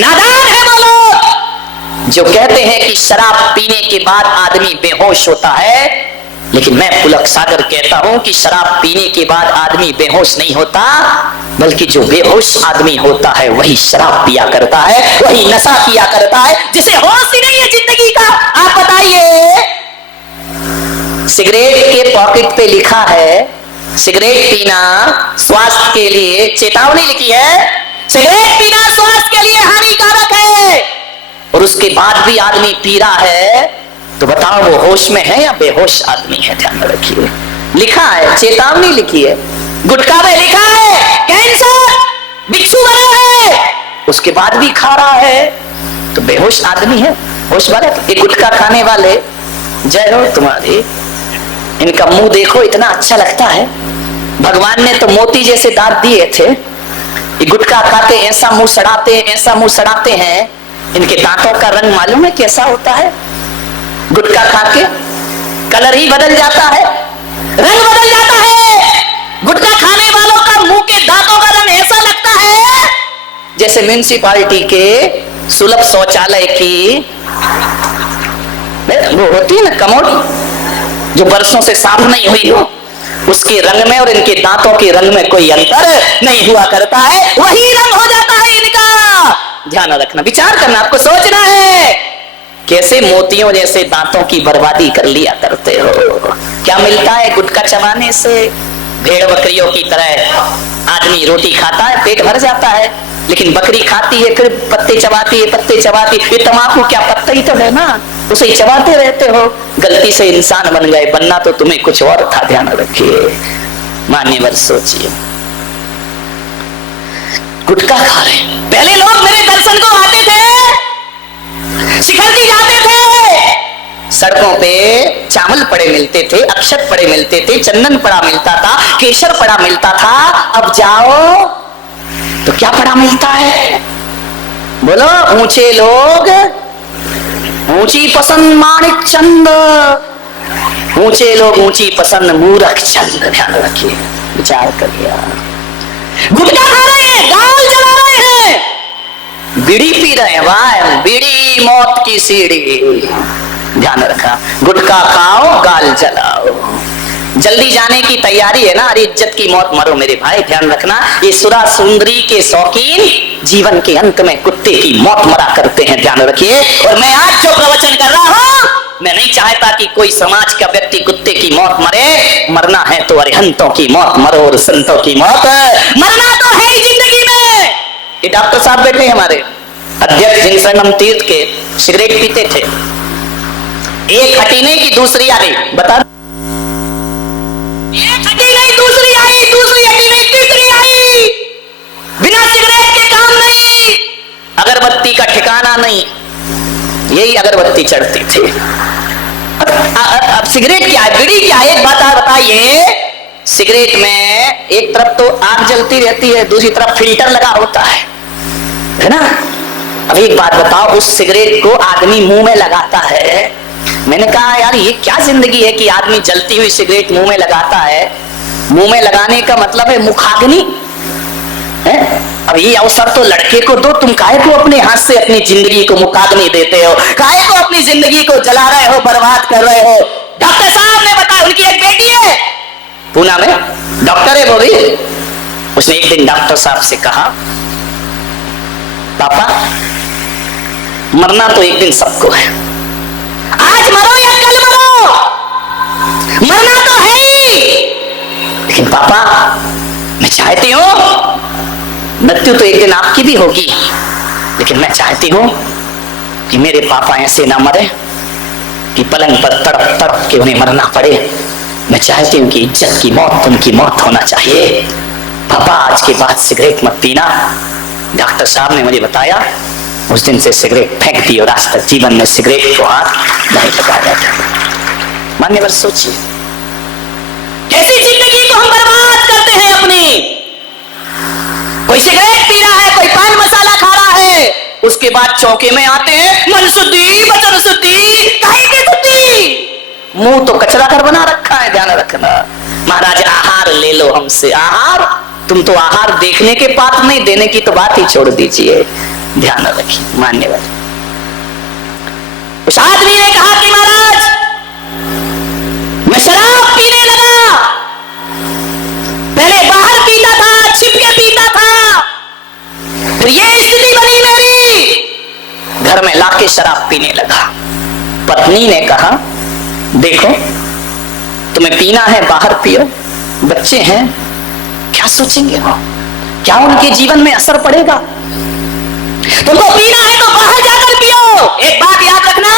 नादान है वो लोग जो कहते हैं कि शराब पीने के बाद आदमी बेहोश होता है, लेकिन मैं पुलक सागर कहता हूं कि शराब पीने के बाद आदमी बेहोश नहीं होता, बल्कि जो बेहोश आदमी होता है वही शराब पिया करता है, वही नशा किया करता है, जिसे होश ही नहीं है जिंदगी का। आप बताइए, सिगरेट के पॉकेट पे लिखा है सिगरेट पीना स्वास्थ्य के लिए, चेतावनी लिखी है सिगरेट पीना स्वास्थ्य के लिए हानिकारक है, और उसके बाद भी आदमी पी रहा है, तो बताओ वो होश में है या बेहोश आदमी है? ध्यान रखिए, लिखा है, चेतावनी लिखी है। गुटखा में लिखा है कैंसर, बिच्छू बना है, उसके बाद भी खा रहा है, तो बेहोश आदमी है? होश वाला? ये गुटखा खाने वाले, जय हो तुम्हारी, इनका मुंह देखो इतना अच्छा लगता है, भगवान ने तो मोती जैसे दांत दिए थे, ये गुटखा खाते ऐसा मुंह सड़ाते, ऐसा मुंह सड़ाते हैं, इनके दांतों का रंग मालूम है कैसा होता है? गुटखा खा के कलर ही बदल जाता है, रंग बदल जाता है। गुटखा खाने वालों का मुंह के दांतों का रंग ऐसा लगता है जैसे म्युनिसिपालिटी के सुलभ शौचालय की वो होती है ना कमोड, जो बरसों से साफ नहीं हुई हो, उसके रंग में और इनके दांतों के रंग में कोई अंतर नहीं हुआ करता है, वही रंग हो जाता है इनका। ध्यान रखना, विचार करना, आपको सोचना है कैसे मोतियों जैसे दांतों की बर्बादी कर लिया करते हो। क्या मिलता है गुटखा चबाने से? भेड़ बकरियों की तरह आदमी रोटी खाता है, पेट भर जाता है, लेकिन बकरी खाती है, फिर पत्ते चबाती है, पत्ते चबाती है। ये तम्बाकू क्या पत्ता ही तो है ना, उसे ही चबाते रहते हो। गलती से इंसान बन गए, बनना तो तुम्हें कुछ और था। ध्यान रखिए, मान्यवर सोचिए, गुटखा खा रहे। पहले लोग मेरे दर्शन को आते थे, शिखरजी जाते थे, सड़कों पे चावल पड़े मिलते थे, अक्षत पड़े मिलते थे, चंदन पड़ा मिलता था, केसर पड़ा मिलता था। अब जाओ तो क्या पड़ा मिलता है? बोलो, ऊंचे लोग ऊंची पसंद माणिक चंद, ऊंचे लोग ऊंची पसंद मूर्ख चंद। ध्यान रखिए, विचार करिए। गुटखा खा रहे हैं, गाल जला रहे हैं, बीड़ी पी रहे हैं, वाह बीड़ी मौत की सीढ़ी। ध्यान रखा, गुटखा खाओ गाल जलाओ, जल्दी जाने की तैयारी है ना, अरे इज्जत की मौत मरो मेरे भाई। ध्यान रखना, ये सुरा सुंदरी के शौकीन जीवन के अंत में कुत्ते की मौत मरा करते हैं। ध्यान रखिए, और मैं आज जो प्रवचन कर रहा हूं, मैं नहीं चाहता कि कोई समाज का व्यक्ति कुत्ते की मौत मरे। मरना है तो अरिहंतों की मौत मरो और संतों की मौत मरना तो है ही जिंदगी में। ये डॉक्टर साहब बैठे हमारे अध्यक्ष जिनसंगम तीर्थ के, सिगरेट पीते थे, एक हटी नहीं कि दूसरी आ गई। बता, एक हटी नहीं दूसरी आई, दूसरी हटी नहीं तीसरी आई। बिना सिगरेट के काम नहीं, अगरबत्ती का ठिकाना नहीं, यही अगरबत्ती चढ़ती थी। अब सिगरेट क्या है, बीड़ी क्या है? एक बात आप बताइए, सिगरेट में एक तरफ तो आग जलती रहती है, दूसरी तरफ फिल्टर लगा होता है ना। अब एक बात बताओ, उस सिगरेट को आदमी मुंह में लगाता है। मैंने कहा यार ये क्या जिंदगी है कि आदमी जलती हुई सिगरेट मुंह में लगाता है। मुंह में लगाने का मतलब है मुखाग्नि है। अब ये अवसर तो लड़के को दो, तुम काहे को अपने हाथ से अपनी जिंदगी को मुखाग्नि देते हो? काहे को अपनी जिंदगी को जला रहे हो, बर्बाद कर रहे हो? डॉक्टर साहब ने बताया, उनकी एक बेटी है पूना में, डॉक्टर है वो भी। उसने एक दिन डॉक्टर साहब से कहा, पापा मरना तो एक दिन सबको है, आज मरो या कल मरो, मरना तो है ही। लेकिन पापा मैं चाहती हूं, मृत्यु तो एक दिन आपकी भी होगी, लेकिन मैं चाहती हूं कि मेरे पापा ऐसे ना मरे कि पलंग पर तड़प तड़प के उन्हें मरना पड़े। मैं चाहती हूं कि इज्जत की मौत उनकी मौत होना चाहिए। पापा आज के बाद सिगरेट मत पीना। डॉक्टर साहब ने मुझे बताया, उस दिन से सिगरेट फेंक दी और आज तक जीवन में सिगरेट को हाथ नहीं लगाया था। मान्यवर सोचिए, कैसी जिंदगी को हम बर्बाद करते हैं अपनी। कोई सिगरेट पी रहा है, कोई पान मसाला खा रहा है, उसके बाद चौके में आते हैं मन शुद्धि वचन शुद्धि काहे की शुद्धि। मुंह तो कचरा घर बना रखा है। ध्यान रखना, महाराज आहार ले लो हमसे। आहार, तुम तो आहार देखने के पात्र नहीं, देने की तो बात ही छोड़ दीजिए। ध्यान रखिए मान्यवर। उस आदमी ने कहा कि महाराज मैं शराब पीने लगा, पहले बाहर पीता था, छिपके पीता था, फिर ये स्थिति बनी मेरी, घर में लाके शराब पीने लगा। पत्नी ने कहा देखो तुम्हें पीना है बाहर पियो, बच्चे हैं क्या सोचेंगे वो, क्या उनके जीवन में असर पड़ेगा? तुमको पीना है तो बाहर जाकर पियो। एक बात याद रखना,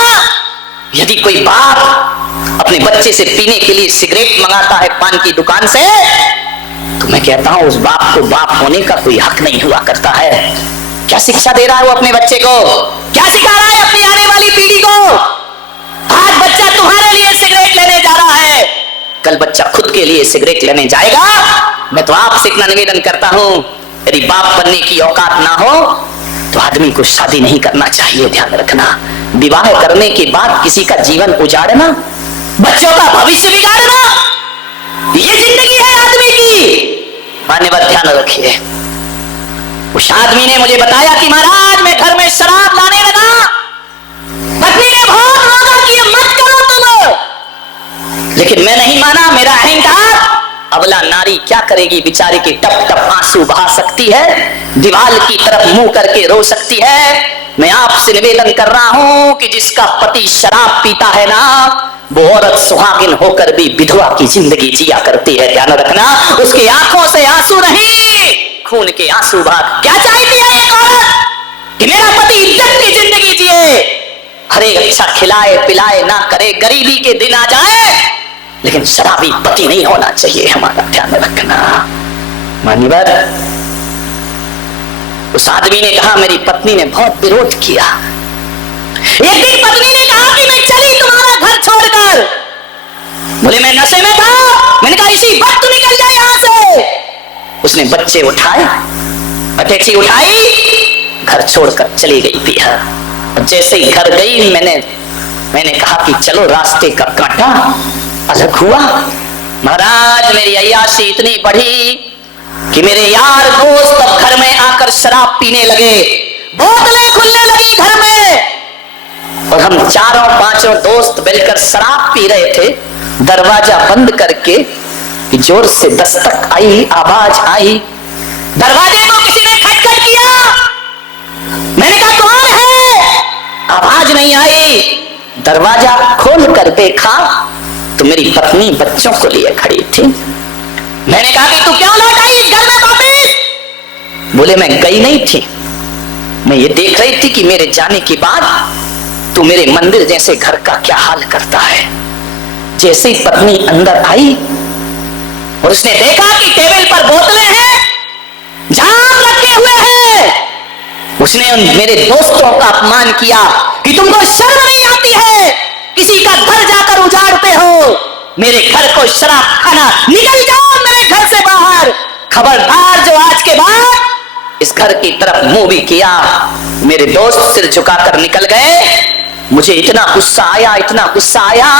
यदि कोई बाप अपने बच्चे से पीने के लिए सिगरेट मंगाता है पान की दुकान से, तो मैं कहता हूं उस बाप को बाप होने का कोई हक नहीं हुआ करता है। क्या शिक्षा दे रहा है वो अपने बच्चे को, क्या सिखा रहा है अपनी आने वाली पीढ़ी को? आज बच्चा तुम्हारे लिए सिगरेट लेने जा रहा है, कल बच्चा खुद के लिए सिगरेट लेने जाएगा। मैं तो आपसे इतना निवेदन करता हूं, यदि बाप बनने की औकात ना हो तो आदमी को शादी नहीं करना चाहिए। ध्यान रखना, विवाह करने के बाद किसी का जीवन उजाड़ना, बच्चों का भविष्य बिगाड़ना, ये जिंदगी है आदमी की। मान्यवर ध्यान रखिए। उस आदमी ने मुझे बताया कि महाराज मैं घर में शराब लाने लगा, पत्नी ने बहुत रोका कि मत करो तुम, लेकिन मैं नहीं माना। मेरा अहंकार, अबला नारी क्या करेगी बेचारी की, टप टप आंसू बहा सकती है, दीवार की तरफ मुंह करके रो सकती है। मैं आपसे निवेदन कर रहा हूं कि जिसका पति शराब पीता है ना, वो औरत सुहागिन होकर भी विधवा की जिंदगी जिया करती है। ध्यान रखना, उसकी आंखों से आंसू नहीं, खून के आंसू बहा। क्या चाहती है एक औरत कि मेरा पति इज्जत की जिंदगी जिए, हरे अच्छा खिलाए पिलाए ना करे, गरीबी के दिन आ जाए, लेकिन शराबी पति नहीं होना चाहिए। हमारा ध्यान रखना मान्यवर। उस आदमी ने कहा मेरी पत्नी ने बहुत विरोध किया। एक दिन पत्नी ने कहा कि मैं चली तुम्हारा घर छोड़कर। बोले मैं नशे में था। मैंने कहा इसी वक्त निकल जाए यहां से। उसने बच्चे उठाए, अटैची उठाई, घर छोड़कर चली गई थी। और जैसे ही घर गई मैंने कहा कि चलो रास्ते का कांटा अलग हुआ। महाराज मेरी अय्याशी इतनी बढ़ी कि मेरे यार दोस्त अब घर में आकर शराब पीने लगे, बोतलें खुलने लगी घर में, और हम चारों पांचों दोस्त मिलकर शराब पी रहे थे। दरवाजा बंद करके जोर से दस्तक आई, आवाज आई, दरवाजे को किसी ने खटखट किया। मैंने कहा कौन है? आवाज नहीं आई। दरवाजा खोल कर देखा तो मेरी पत्नी बच्चों को लिए खड़ी थी। मैंने कहा कि तू क्यों लौट आई इस घर में वापस? बोले मैं गई नहीं थी, मैं ये देख रही थी कि मेरे जाने के बाद तू मेरे मंदिर जैसे घर का क्या हाल करता है। जैसे ही पत्नी अंदर आई और उसने देखा कि टेबल पर बोतलें हैं, जाम रखे हुए हैं, उसने मेरे दोस्तों का अपमान किया कि तुमको शर्म नहीं आती है, किसी का घर जाकर उजाड़ते हो, मेरे घर को शराब खाना, निकल जाओ मेरे घर से बाहर। खबरदार जो आज के बाद इस घर की तरफ मुंह भी किया। मेरे दोस्त सिर झुकाकर निकल गए। मुझे इतना गुस्सा आया, इतना गुस्सा आया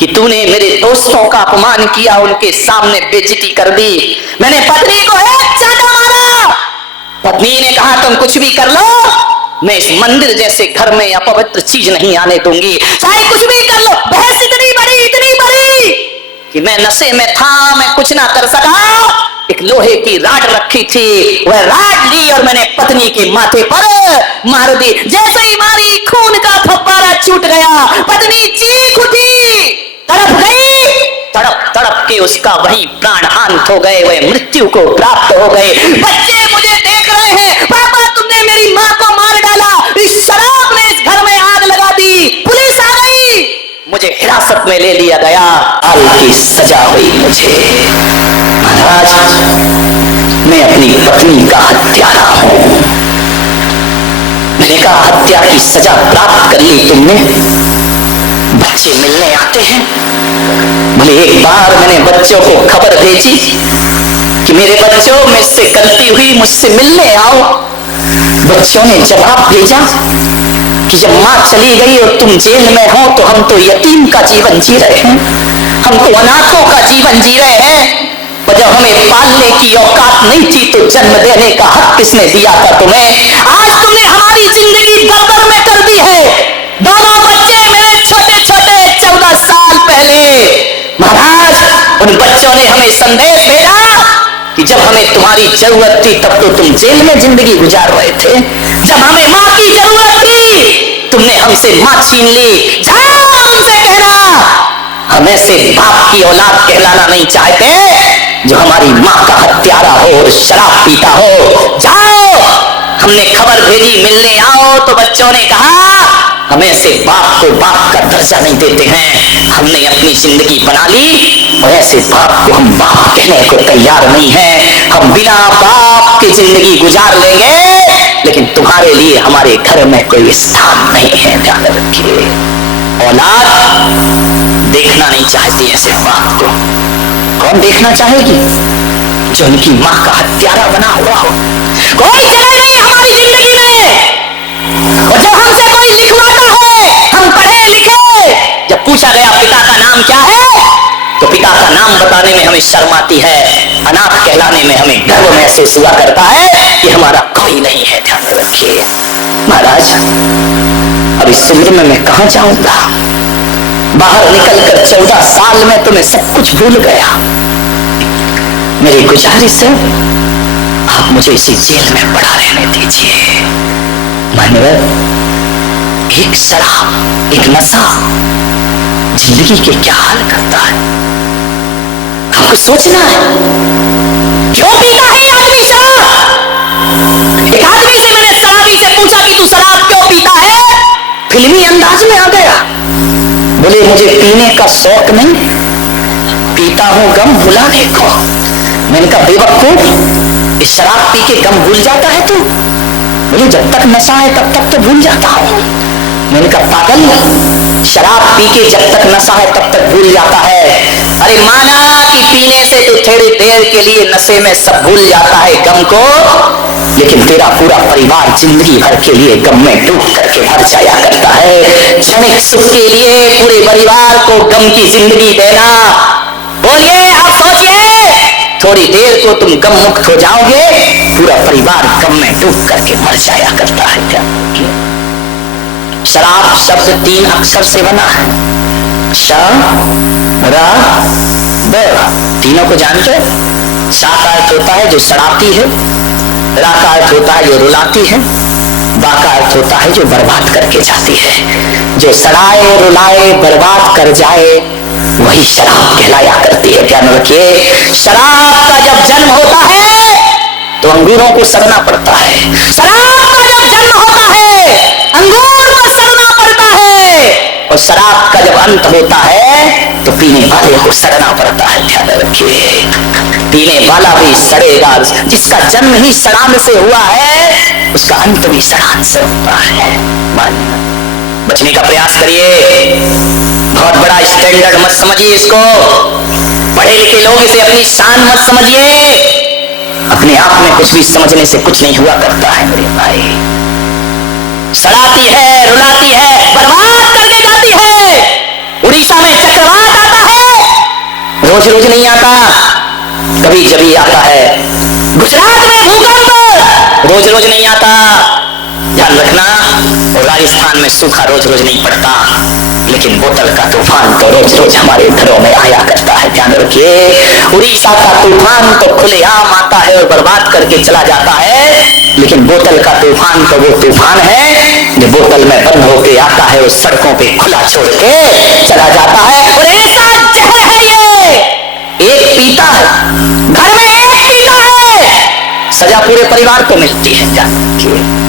कि तूने मेरे दोस्तों का अपमान किया, उनके सामने बेइज्जती कर दी। मैंने पत्नी को एक चांटा मारा। पत्नी ने कहा तुम कुछ भी कर लो, मैं इस मंदिर जैसे घर में अपवित्र चीज नहीं आने दूंगी, चाहे कुछ भी कर लो। बहस इतनी बड़ी कि मैं नशे में था, मैं कुछ ना कर सका। एक लोहे की राड रखी थी, वह राड ली और मैंने पत्नी के माथे पर मार दी। जैसे ही मारी खून का फव्वारा छूट गया, पत्नी चीख उठी, तड़प गई, तड़प तड़प के उसका वही प्राणांत हो गए, वह मृत्यु को प्राप्त हो गए। बच्चे मुझे देख रहे हैं, पापा तुमने मेरी माँ को मार डाला, इस शराब ने इस घर में आग लगा दी, पुलिस आ गई, मुझे हिरासत में ले लिया गया, काल की सजा हुई मुझे। महाराज मैं अपनी पत्नी का हत्यारा हूं। मैंने कहा हत्या की सजा प्राप्त कर ली तुमने, बच्चे मिलने आते हैं। बोले एक बार मैंने बच्चों को खबर भेजी कि मेरे बच्चों मुझसे गलती हुई, मुझसे मिलने आओ। बच्चों ने जवाब भेजा कि जब माँ चली गई और तुम जेल में हो तो हम तो यतीम का जीवन जी रहे हैं, हम तो अनाथों का जीवन जी रहे हैं। और जब हमें पालने की औकात नहीं थी तो जन्म देने का हक किसने दिया था तुम्हें? आज तुमने हमारी जिंदगी दलदल में कर दी है। दोनों बच्चे मेरे छोटे छोटे 14 साल पहले, महाराज उन बच्चों ने हमें संदेश भेजा कि जब हमें तुम्हारी जरूरत थी तब तो तुम जेल में जिंदगी गुजार रहे थे, जब हमें माँ की जरूरत थी तुमने हमसे माँ छीन ली। जाओ उनसे कहना हम ऐसे बाप की औलाद कहलाना नहीं चाहते जो हमारी माँ का हत्यारा हो और शराब पीता हो। जाओ, हमने खबर भेजी मिलने आओ तो बच्चों ने कहा हम ऐसे बाप को बाप का दर्जा नहीं देते हैं। हमने अपनी जिंदगी बना ली और ऐसे बाप को हम बाप कहने को तैयार नहीं है। हम बिना बाप की जिंदगी गुजार लेंगे लेकिन तुम्हारे लिए हमारे घर में कोई स्थान नहीं है। ध्यान रखिए, औलाद देखना नहीं चाहती ऐसे बाप को। कौन देखना चाहेगी? जो उनकी माँ का हत्यारा बना हुआ हो। कोई जगह नहीं हमारी जिंदगी में। और जब हमसे कोई लिखवाता है, हम पढ़े लिखे, जब पूछा गया पिता का नाम क्या है तो पिता का नाम बताने में हमें शर्म आती है। अनाथ कहलाने में हमें गर्व महसूस हुआ करता है कि हमारा कोई नहीं है। ध्यान रखिए महाराज, अब इस उम्र में मैं कहां जाऊंगा? बाहर निकलकर 14 साल में तो मैं सब कुछ भूल गया। मेरी गुजारिश है आप मुझे इसी जेल में पड़ा रहने दीजिए। मान्यवर, एक शराब, एक नशा जिंदगी के क्या हाल करता है हमको सोचना है। क्यों पीता है आदमी शराब? एक आदमी से मैंने शराबी से पूछा कि तू शराब क्यों पीता है? फिल्मी अंदाज में आ गया, बोले मुझे पीने का शौक नहीं, पीता हूं गम भुलाने को। मैंने कहा बेवकूफ, इस शराब पी के गम भूल जाता है तू? बोले जब तक नशा है तब तक तो भूल जाता हूं। मैंने कहा पागल, शराब पी के जब तक नशा है तब तक भूल जाता है। अरे माना कि पीने से तो थोड़ी देर के लिए नशे में सब भूल जाता है गम को, लेकिन तेरा पूरा परिवार जिंदगी भर के लिए गम में डूब करके मर जाया करता है। क्षणिक सुख के लिए पूरे परिवार को गम की जिंदगी देना, बोलिए आप सोचिए, थोड़ी देर को तुम गम मुक्त हो जाओगे, पूरा परिवार गम में डूब करके मर जाया करता है। क्या शराब शब्द 3 अक्षर से बना है, श रा ब। तीनों को जानते? सा का अर्थ होता है जो सड़ाती है, रा का अर्थ होता है जो रुलाती है, बा का अर्थ होता है जो बर्बाद करके जाती है। जो सड़ाए रुलाए बर्बाद कर जाए वही शराब कहलाया करती है। ध्यान रखिए, शराब का जब जन्म होता है तो अंगूरों को सड़ना पड़ता है। शराब का जब जन्म होता है अंगूर को सड़ना पड़ता है, और शराब का जब अंत होता है तो पीने वाले को सड़ना पड़ता है। ध्यान रखिए, पीने वाला भी सड़ेगा। जिसका जन्म ही सड़ान से हुआ है उसका अंत भी सड़ान से होता है। बचने का प्रयास करिए। बहुत बड़ा स्टैंडर्ड मत समझिए इसको। पढ़े लिखे लोग इसे अपनी शान मत समझिए। अपने आप में कुछ भी समझने से कुछ नहीं हुआ करता है मेरे भाई। सड़ाती है, रुलाती है, बर्बाद करके जाती है। उड़ीसा में चक्रवात आता है, रोज रोज नहीं आता, कभी कभी आता है। गुजरात में भूकंप रोज रोज नहीं आता, ध्यान रखना। और राजस्थान में सूखा रोज रोज नहीं पड़ता, लेकिन बोतल का तूफान तो रोज रोज हमारे घरों में आया करता है। ध्यान रखिए, उड़ीसा का तूफान तो खुलेआम आता है और बर्बाद करके चला जाता है, लेकिन बोतल का तूफान तो वो तूफान है जो बोतल में बंद होके आता है और सड़कों पे खुला छोड़ के चला जाता है। और ऐसा जहर है ये, एक पीता है, घर में एक पीता है, सजा पूरे परिवार को मिलती है। ध्यान रखिए।